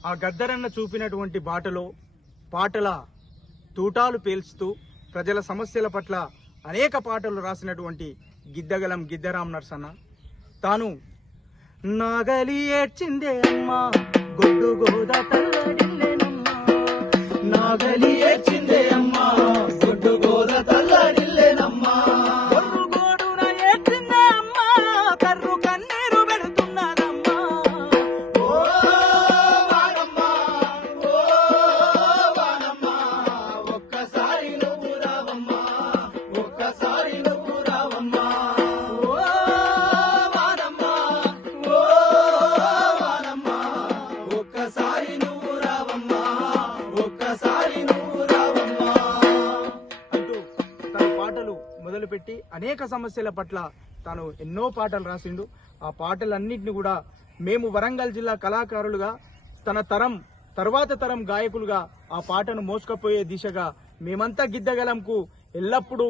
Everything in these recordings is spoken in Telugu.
ఆ గద్దరన్న చూపినటువంటి బాటలో పాటల తూటాలు పేల్చుతూ ప్రజల సమస్యల పట్ల అనేక పాటలు రాసినటువంటి గిద్దగలం గిద్దరాం నర్సన్న తాను నాగలి ఏడ్చిందే అమ్మా గొడ్డు గోద తల్లడిల్లెనమ్మా, నాగలి ఏడ్చిందే అమ్మా గొడ్డు గోద తల్లడిల్లెనమ్మా, మొదలుపెట్టి అనేక సమస్యల పట్ల తాను ఎన్నో పాటలు రాసిండు. ఆ పాటలన్నింటినీ కూడా మేము వరంగల్ జిల్లా కళాకారులుగా తర్వాత తరం గాయకులుగా ఆ పాటను మోసుకపోయే దిశగా మేమంతా గిద్దగలంకు ఎల్లప్పుడూ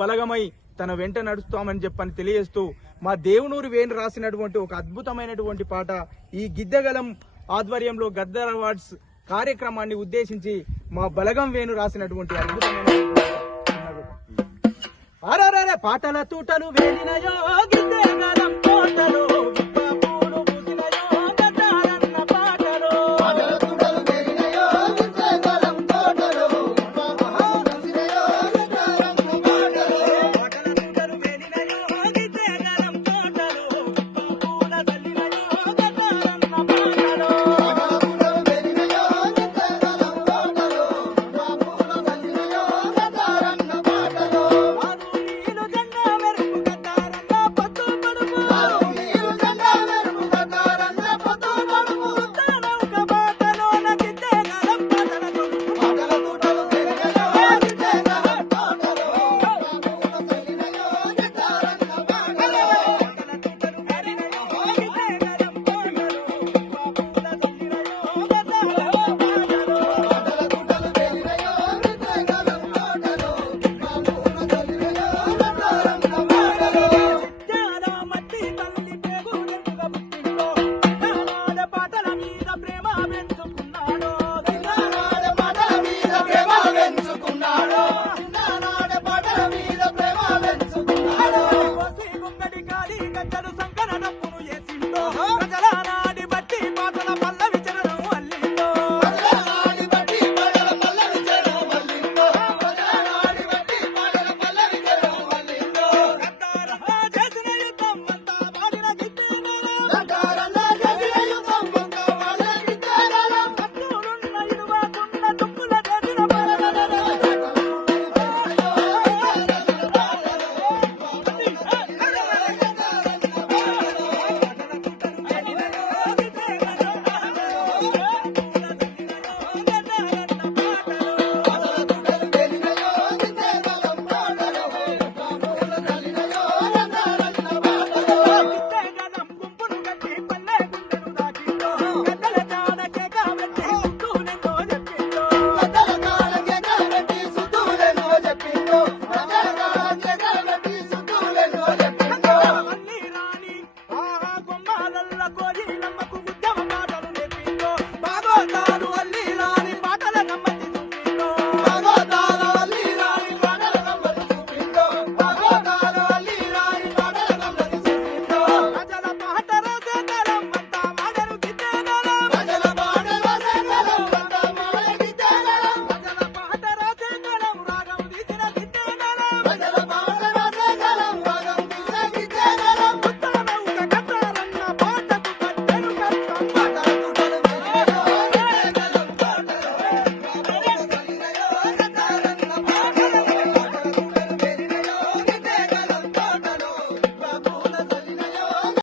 బలగమై తన వెంట నడుస్తామని చెప్పని తెలియజేస్తూ మా దేవునూరి వేణు రాసినటువంటి ఒక అద్భుతమైనటువంటి పాట ఈ గిద్దగలం ఆధ్వర్యంలో గద్దర్ అవార్డ్స్ కార్యక్రమాన్ని ఉద్దేశించి మా బలగం వేణు రాసినటువంటి అద్భుతమైన అరరే పాటల తూటలు వేలినయో గిద్దగలం తోటలు Bye.